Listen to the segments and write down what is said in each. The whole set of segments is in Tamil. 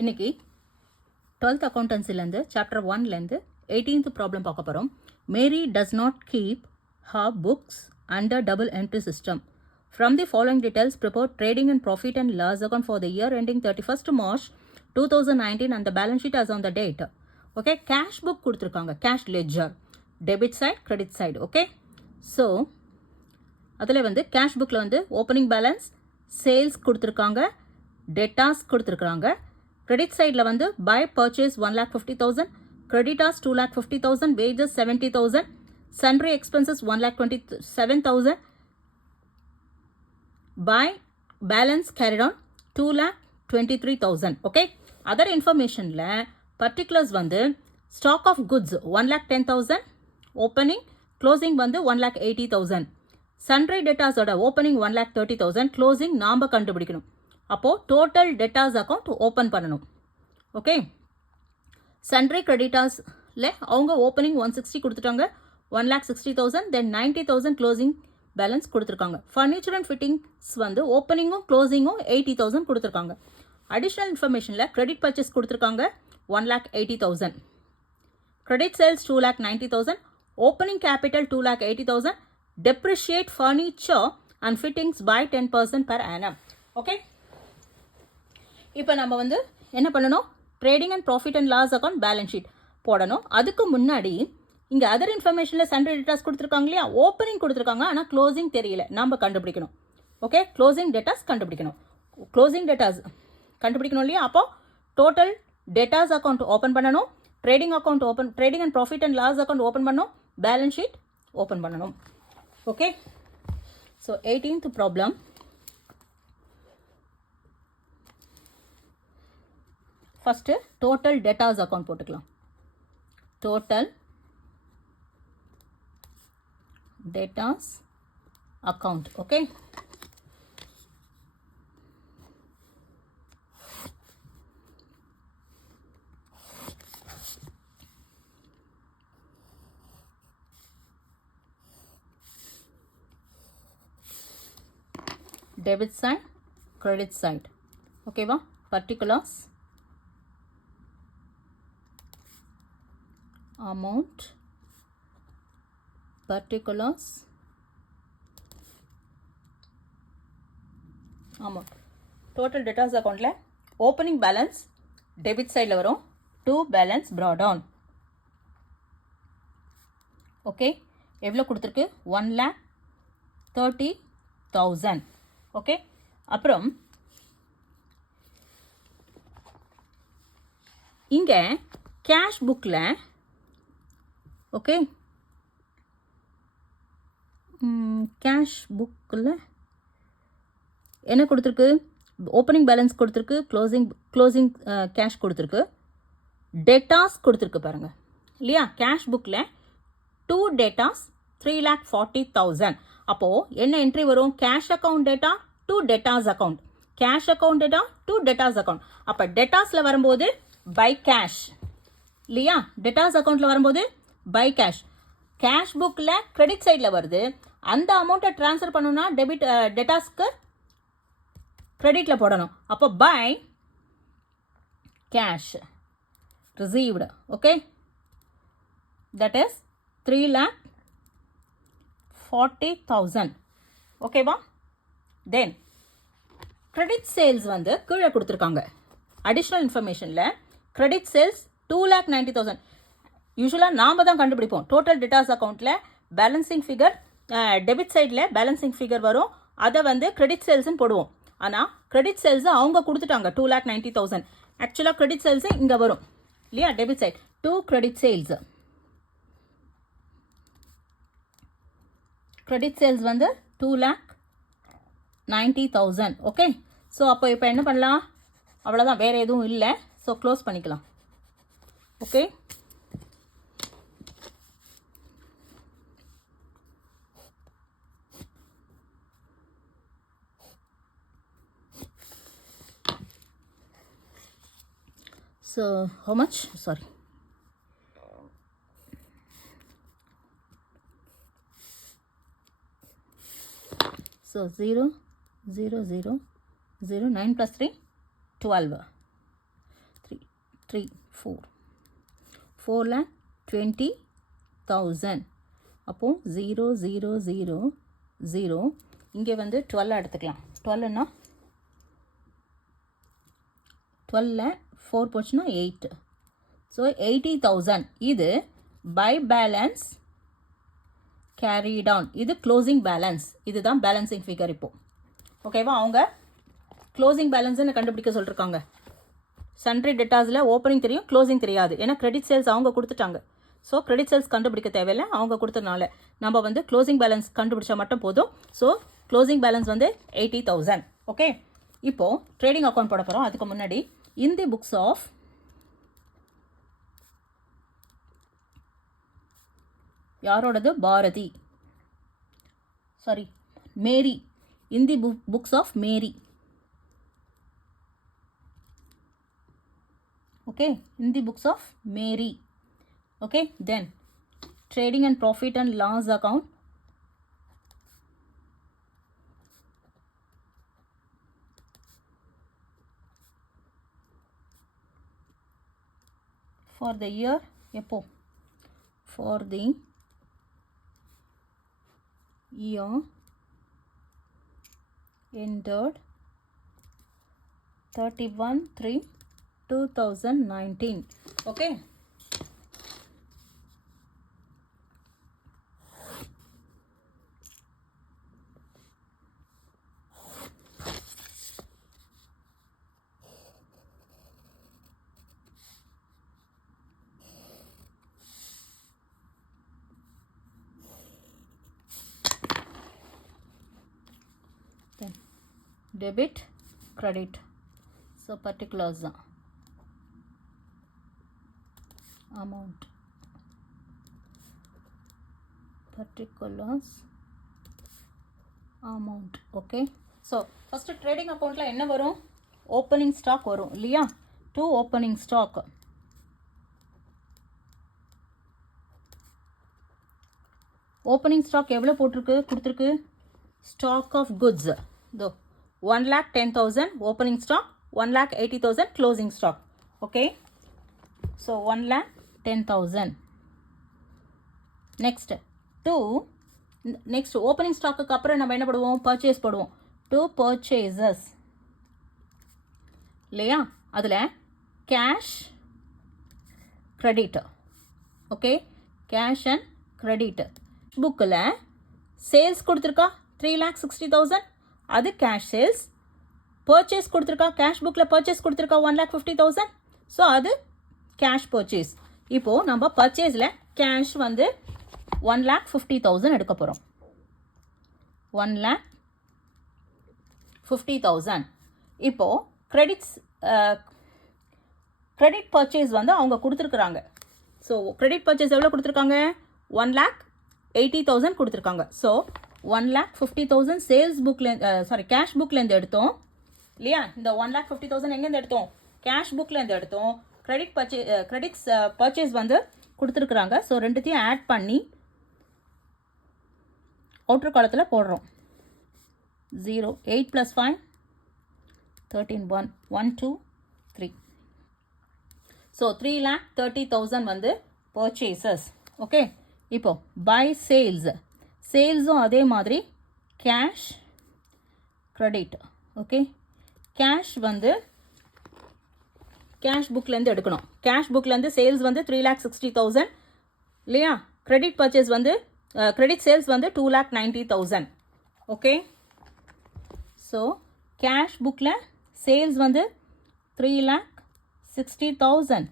இன்னைக்கு 12th அக்கௌண்டன்சிலேருந்து சாப்டர் 1லேருந்து 18th ப்ராப்ளம் பார்க்க போகிறோம். Mary does not keep her books under double entry system. From the following details, prepare trading and profit and loss account for the year ending 31st March 2019 and the balance sheet as on the date. Okay, cash book கொடுத்துருக்காங்க, cash ledger, debit side, credit side. Okay, so அதில் வந்து கேஷ் புக்கில் வந்து ஓப்பனிங் பேலன்ஸ், சேல்ஸ் கொடுத்துருக்காங்க, டெட்டாஸ் கொடுத்துருக்காங்க. கிரெடிட் சைடில் வந்து by purchase 1,50,000, creditors 2,50,000, wages 70,000, sundry expenses 1,27,000, by balance carried on 2,23,000. okay, other informationல particulars வந்து stock of goods 1,10,000, opening closing வந்து 1,80,000, sundry debtors ஓட opening 1,30,000, closing நாம கண்டுபிடிக்கணும். அப்போ total debtors account open பண்ணணும். okay, sundry creditorsல அவங்க opening 160 கொடுத்துட்டாங்க, 1,60,000, then 90,000 closing பேலன்ஸ் கொடுத்துருக்காங்க. ஃபர்னிச்சர் அண்ட் ஃபிட்டிங்ஸ் வந்து ஓப்பனிங்கும் க்ளோசிங்கும் 80,000 கொடுத்துருக்காங்க. அடிஷ்னல் இன்ஃபர்மேஷனில் கிரெடிட் பர்ச்சேஸ் கொடுத்துருக்காங்க 1,80,000, credit sales 2,90,000, opening capital 2,80,000, depreciate furniture and fittings by 10% per annum. Okay, இப்போ நம்ம வந்து என்ன பண்ணணும், trading and profit and loss account balance sheet போடணும். அதுக்கு முன்னாடி இங்கே அதர் இன்ஃபர்மேஷனில் சண்டரி டேட்டாஸ் கொடுத்துருக்காங்க இல்லையா, ஓப்பனிங் கொடுத்துருக்காங்க, ஆனால் க்ளோசிங் தெரியல, நம்ம கண்டுபிடிக்கணும். ஓகே, க்ளோசிங் டேட்டாஸ் கண்டுபிடிக்கணும். க்ளோசிங் டேட்டாஸ் கண்டுபிடிக்கணும் இல்லையா, அப்போ டோட்டல் டேட்டாஸ் அக்கௌண்ட் ஓப்பன் பண்ணணும், trading account open, trading and profit and loss account open பண்ணணும், பேலன்ஸ் ஷீட் ஓப்பன் பண்ணணும். Okay, so 18th problem. First total debtors account போட்டுக்கலாம். Total debtors account. okay, debit side, credit side. okay va, particulars, amount, particulars, amount. total debtors accountல opening balance debit sideல வரும், to balance brought down. Okay, எவ்வளோ கொடுத்துருக்கு, 1,30,000. ஓகே, அப்புறம் இங்கே கேஷ் புக்கில் ஓகே, கேஷ் புக்கில் என்ன கொடுத்துருக்கு, ஓப்பனிங் பேலன்ஸ் கொடுத்துருக்கு, க்ளோசிங் கேஷ் கொடுத்துருக்கு, டேட்டாஸ் கொடுத்துருக்கு பாருங்கள் இல்லையா. கேஷ் புக்கில் 2 டேட்டாஸ் 3,40,000. அப்போது என்ன என்ட்ரி வரும், cash account data to datas account, cash account data to datas account. அப்போ டேட்டாஸில் வரும்போது பை கேஷ் இல்லையா, டேட்டாஸ் அக்கௌண்ட்டில் வரும்போது பை கேஷ். கேஷ் புக்கில் கிரெடிட் சைடில் வருது, அந்த அமௌண்ட்டை ட்ரான்ஸ்ஃபர் பண்ணணும்னா டெபிட் டெட்டாஸ்க்கு கிரெடிட்டில் போடணும். அப்போ by cash received. Okay, that is 3,40,000. ஓகேவா. தென் கிரெடிட் சேல்ஸ் வந்து கீழே கொடுத்துருக்காங்க. அடிஷ்னல் இன்ஃபர்மேஷனில் கிரெடிட் சேல்ஸ் 2,90,000. யூஸ்வலாக நாம் தான் கண்டுபிடிப்போம். டோட்டல் டெட்டாஸ் அக்கௌண்ட்டில் பேலன்சிங் ஃபிகர், டெபிட் சைடில் பேலன்சிங் ஃபிகர் வரும், அதை வந்து கிரெடிட் சேல்ஸ்ன்னு போடுவோம். ஆனால் கிரெடிட் சேல்ஸை அவங்க கொடுத்துட்டாங்க 2,90,000. ஆக்சுவலாக கிரெடிட் சேல்ஸு இங்கே வரும் இல்லையா, debit side to credit sales. Credit sales வந்து 2,90,000. ஓகே, ஸோ அப்போ இப்போ என்ன பண்ணலாம், அவ்வளோதான், வேறு எதுவும் இல்லை. ஸோ க்ளோஸ் பண்ணிக்கலாம். Okay, so how much, sorry, so 0, 0, 0, 0, 9 plus 3, 12. 3 4,20,000 அப்போ 0 0 0 0 இங்கே வந்து 12 எடுத்துக்கலாம் 12னா 12 4 போச்சுன்னா 8 ஸோ 80,000 இது பை பேலன்ஸ் கேரி டவுன் இது க்ளோசிங் பேலன்ஸ் இதுதான் பேலன்சிங் ஃபிகர் இப்போ ஓகேவா அவங்க க்ளோசிங் பேலன்ஸ்னு கண்டுபிடிக்க சொல்லியிருக்காங்க சன்ட்ரி டெட்டாஸில் ஓப்பனிங் தெரியும் க்ளோசிங் தெரியாது ஏன்னா கிரெடிட் சேல்ஸ் அவங்க கொடுத்துட்டாங்க ஸோ கிரெடிட் சேல்ஸ் கண்டுபிடிக்க தேவையில்லை அவங்க கொடுத்ததுனால நம்ம வந்து க்ளோசிங் பேலன்ஸ் கண்டுபிடிச்சா மட்டும் போதும் ஸோ க்ளோசிங் பேலன்ஸ் வந்து 80,000 ஓகே இப்போது ட்ரேடிங் அக்கௌண்ட் போட போகிறோம் அதுக்கு முன்னாடி இன் தி புக்ஸ் ஆஃப் யாரோடது Bharathi sorry Mary in the books of Mary okay in the books of Mary okay then trading and profit and loss account for the year எப்போ for the year ended 31/3/2019 okay then debit credit so particulars amount particulars amount okay so first trading account la enna varum opening stock varum இல்லையா to opening stock opening stock எவ்வளோ போட்டிருக்கு கொடுத்துருக்கு stock of goods though 1,10,000 opening stock 1,80,000 closing stock okay so 1,10,000 next opening stock க்கு அப்புறம் நம்ம என்ன போடுவோம் purchase போடுவோம் to purchases இல்லையா அதில் cash credit okay cash and credit புக்கில் சேல்ஸ் கொடுத்துருக்கா 3,60,000 அது cash sales purchase கொடுத்துருக்கா cash புக்கில் purchase கொடுத்துருக்கா 1,50,000 ஸோ அது கேஷ் பர்ச்சேஸ் இப்போது நம்ம பர்ச்சேஸில் கேஷ் வந்து 1,50,000 எடுக்க போகிறோம் 1,50,000 இப்போது கிரெடிட் பர்ச்சேஸ் வந்து அவங்க கொடுத்துருக்குறாங்க ஸோ கிரெடிட் பர்ச்சேஸ் எவ்வளோ கொடுத்துருக்காங்க 1,80,000 கொடுத்துருக்காங்க ஸோ 1,50,000 சேல்ஸ் புக்கில் கேஷ் புக்லேருந்து எடுத்தோம் இல்லையா இந்த 1,50,000 எங்கேருந்து எடுத்தோம் கேஷ் புக்லேருந்து எடுத்தோம் கிரெடிட்ஸ் பர்ச்சேஸ் வந்து கொடுத்துருக்குறாங்க ஸோ ரெண்டுத்தையும் ஆட் பண்ணி அவுட்டர் காலத்தில் போடுறோம் 0 8 + 5 13 1 1 2 3 ஸோ 3,30,000 வந்து பர்ச்சேசஸ் ஓகே இப்போ பை சேல்ஸும் அதே மாதிரி கேஷ் கிரெடிட் ஓகே கேஷ் வந்து கேஷ் புக்லேருந்து எடுக்கணும் கேஷ் புக்லேருந்து சேல்ஸ் வந்து 3,60,000 இல்லையா கிரெடிட் பர்ச்சேஸ் வந்து கிரெடிட் சேல்ஸ் வந்து 2,90,000 ஓகே ஸோ கேஷ் புக்கில் சேல்ஸ் வந்து 3,60,000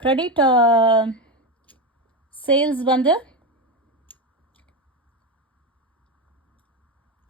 கிரெடிட் சேல்ஸ் வந்து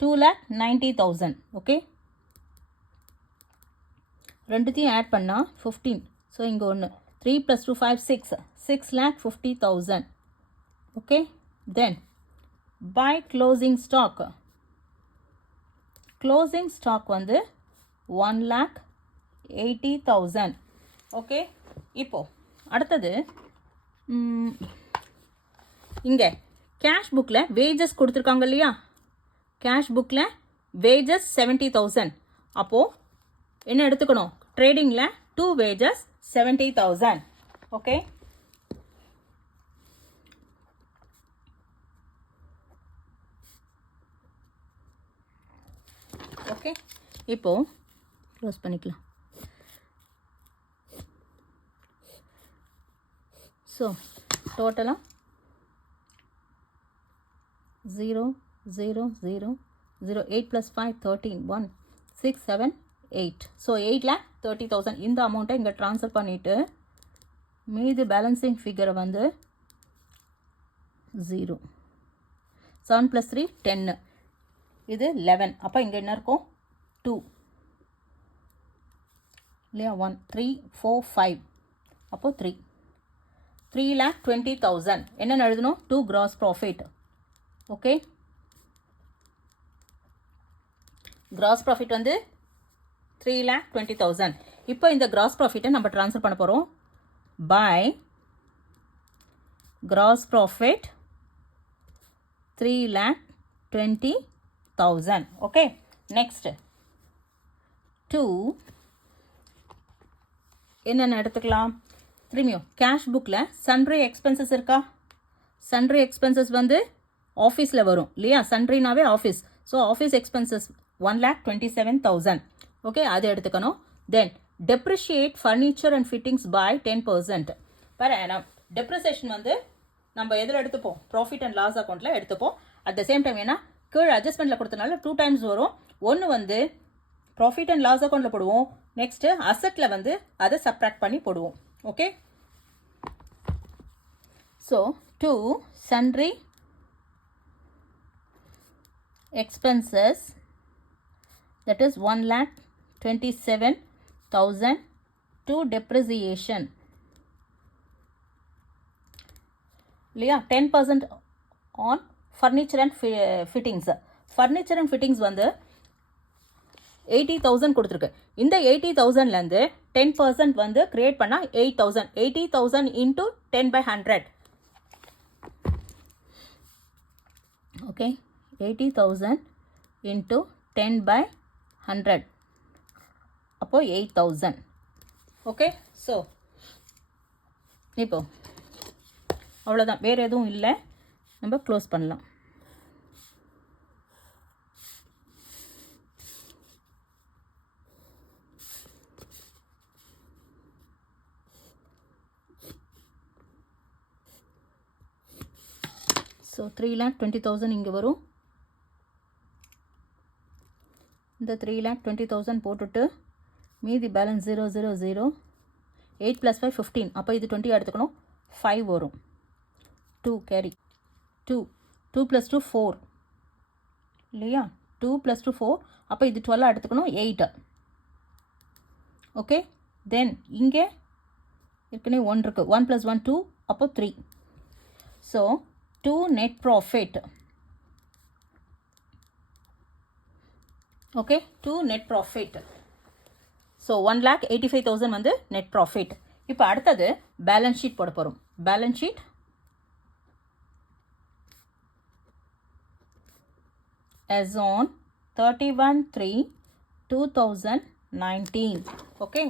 2,90,000 ஓகே ரெண்டுத்தையும் ஆட் பண்ணால் 15 ஸோ இங்கே ஒன்று 3 + 2 5 6,50,000 okay then by closing stock வந்து 1,80,000 ஓகே இப்போது அடுத்தது இங்கே கேஷ் புக்கில் வேஜஸ் கொடுத்துருக்காங்க இல்லையா கேஷ் புக்கில் வேஜஸ் 70,000 அப்போது என்ன எடுத்துக்கணும் ட்ரேடிங்கில் 2 wages 70,000. Okay. ஓகே, இப்போ க்ளோஸ் பண்ணிக்கலாம். ஸோ டோட்டலாக 0 0 0 0 8 + 5 13 1 6 7 8. ஸோ 8,30,000 இந்த அமௌண்ட்டை இங்கே ட்ரான்ஸ்ஃபர் பண்ணிவிட்டு மீதி பேலன்சிங் ஃபிகரை வந்து 0 7 + 3 10, இது 11. அப்போ இங்கே என்ன இருக்கும் 2 இல்லையா, 1 3 4 5, அப்போ 3,20,000 என்னென்னு எழுதணும், 2 gross profit. Okay, gross profit வந்து 3,20,000. இப்போ இந்த gross profit நம்ம ட்ரான்ஸ்ஃபர் பண்ண போகிறோம் by gross profit 3,20,000. okay, next 2 என்னென்ன எடுத்துக்கலாம், திரும்பியும் கேஷ் புக்கில் சன்ட்ரி எக்ஸ்பென்சஸ் இருக்கா, சன்ட்ரி எக்ஸ்பென்சஸ் வந்து ஆஃபீஸில் வரும் இல்லையா, சன்ட்ரினாவே office. So office expenses 1,27,000. Okay, அது எடுத்துக்கணும். Then depreciate furniture and fittings by 10% per annum. Depreciation வந்து நம்ம எதில் எடுத்துப்போம், ப்ராஃபிட் அண்ட் லாஸ் அக்கௌண்ட்டில் எடுத்துப்போம். அட் த சேம் டைம் ஏன்னா கீழே அட்ஜஸ்ட்மெண்ட்டில் கொடுத்தனால 2 times வரும். ஒன்று வந்து ப்ராஃபிட் அண்ட் லாஸ் அக்கௌண்ட்டில் போடுவோம், நெக்ஸ்ட்டு அசட்டில் வந்து அதை சப்ராக்ட் பண்ணி போடுவோம். Okay, so 2 sundry expenses, that is 1,27,000 to depreciation இல்லையா, 10% on furniture and fittings. furniture and fittings வந்து 80,000 கொடுத்துருக்கு. இந்த 80,000லேருந்து 10% வந்து கிரியேட் பண்ணால் 8,000. 80,000 into 10/100. ஓகே, 80,000 into 10/100, அப்போது 8,000. ஓகே, ஸோ இப்போ அவ்வளோதான், வேறு எதுவும் இல்லை, நம்ம க்ளோஸ் பண்ணலாம். ஸோ 3,20,000 இங்கே வரும். இந்த 3,20,000 போட்டுட்டு மீதி பேலன்ஸ் 0 0 0 8 + 5 15. அப்போ இது 20 எடுத்துக்கணும், 5 வரும். 2 கேரி 2 2 + 2 4 இல்லையா, 2 + 2 4. அப்போ இது 12 எடுத்துக்கணும், 8. ஓகே, தென் இங்கே ஏற்கனவே 1 இருக்குது, 1 + 1 2, அப்போ 3. So 2 net profit. Okay, 2 net profit. So 1,85,000 வந்து நெட் ப்ராஃபிட். இப்போ அடுத்தது பேலன்ஸ் ஷீட் போட போகிறோம். Balance sheet as on 31/3/2019. okay,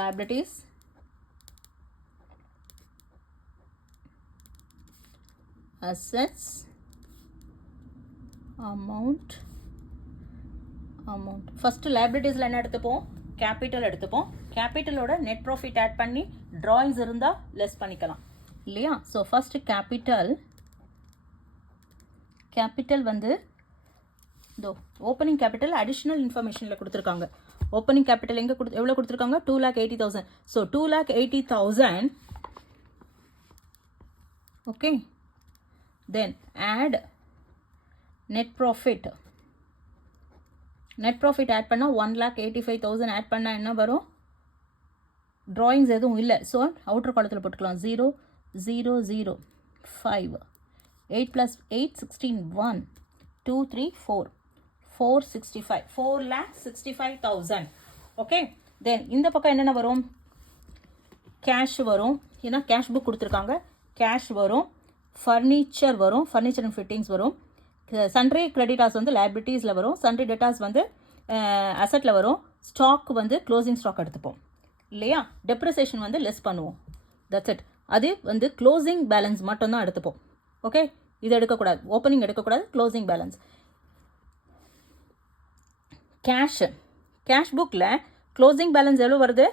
liabilities, assets, amount. First liabilitiesல என்ன எடுத்துப்போம், கேபிட்டல் எடுத்துப்போம். கேபிட்டலோட நெட் ப்ராஃபிட் ஆட் பண்ணி ட்ராயிங்ஸ் இருந்தால் லெஸ் பண்ணிக்கலாம் இல்லையா. ஸோ ஃபஸ்ட்டு கேபிட்டல் வந்து இதோ ஓப்பனிங் கேபிட்டல் அடிஷ்னல் இன்ஃபர்மேஷனில் கொடுத்துருக்காங்க. ஓப்பனிங் கேபிட்டல் எங்கே எவ்வளோ கொடுத்துருக்காங்க, 2,80,000. So 2,80,000. Okay, then add net profit. Net profit add பண்ணால் 1,85,000 ஆட் பண்ணால் என்ன வரும், ட்ராயிங்ஸ் எதுவும் இல்லை. ஸோ அவுட்டர் காலத்தில் போட்டுக்கலாம். 0 0 0 5 8 + 8 16 1 2 3 4 465 4,65,000. ஓகே, தென் இந்த பக்கம் என்னென்ன வரும்? கேஷ் வரும், ஏன்னா கேஷ் புக் கொடுத்துருக்காங்க. கேஷ் வரும், ஃபர்னிச்சர் வரும், ஃபர்னிச்சர் அண்ட் ஃபிட்டிங்ஸ் வரும். சன்ட்ரி கிரெடிட்டாஸ் வந்து லைபிலிட்டிஸில் வரும், சன்ட்ரி டெட்டாஸ் வந்து அசட்டில் வரும். ஸ்டாக் வந்து க்ளோசிங் ஸ்டாக் எடுத்துப்போம் இல்லையா? டெப்ரிசியேஷன் வந்து லெஸ் பண்ணுவோம். That's it. அது வந்து க்ளோசிங் பேலன்ஸ் மட்டும்தான் எடுத்துப்போம். ஓகே, இது எடுக்கக்கூடாது, ஓப்பனிங் எடுக்கக்கூடாது, க்ளோசிங் பேலன்ஸ். கேஷ் புக்கில் க்ளோசிங் பேலன்ஸ் எவ்வளோ வருது?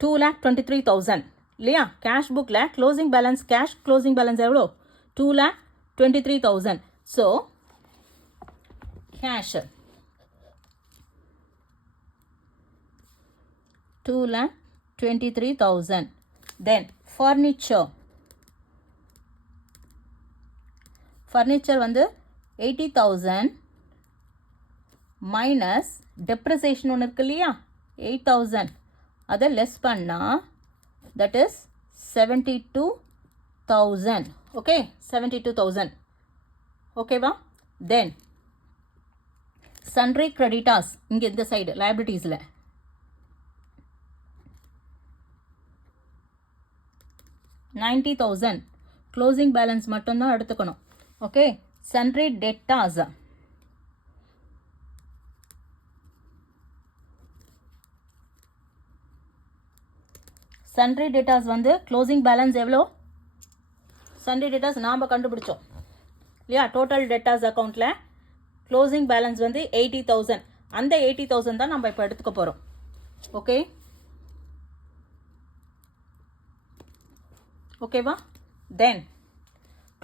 2,23,000 இல்லையா? கேஷ் புக்கில் closing balance, cash closing balance எவ்வளோ? 2,23,000. So cash 2,23,000. தென் ஃபர்னிச்சர் வந்து 80,000 மைனஸ் டெப்ரிசியேஷன் ஒன்று இருக்கு இல்லையா? 8,000. அதை லெஸ் பண்ணால் தட் இஸ் 72,000. ஓகே, 72,000. ஓகேவா? தென் சன்ட்ரி கிரெடிட்டாஸ் இங்கே இந்த சைடு லைபிலிட்டிஸில் 90,000. க்ளோசிங் பேலன்ஸ் மட்டும்தான் எடுத்துக்கணும். ஓகே, சன்ட்ரி டெட்டாஸ் வந்து க்ளோசிங் பேலன்ஸ் எவ்வளோ? சன்ட்ரி டெட்டாஸ் நாம் கண்டுபிடிச்சோம் இல்லையா? டோட்டல் டெட்டாஸ் அக்கௌண்ட்டில் க்ளோசிங் பேலன்ஸ் வந்து 80,000. அந்த 80,000 தான் நம்ம இப்போ எடுத்துக்க போகிறோம். ஓகே, ஓகேவா? தென்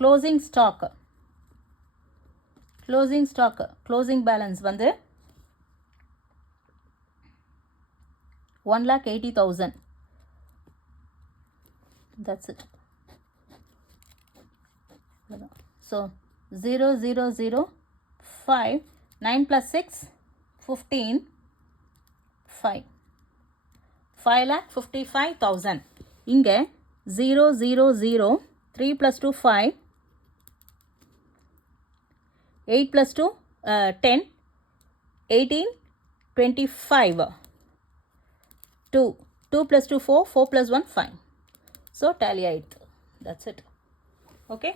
க்ளோசிங் க்ளோசிங் பேலன்ஸ் வந்து 1,80,000. That's it. So 0, 0, 0, 5, 9 plus 6, 15, 5. 5,55,000. இங்கே 0, 0, 0, 3 plus 2, 5, 8 plus 2, 10, 18, 25, 2 plus 2, 4, 4 plus 1, 5. So tally 8. That's it. Okay.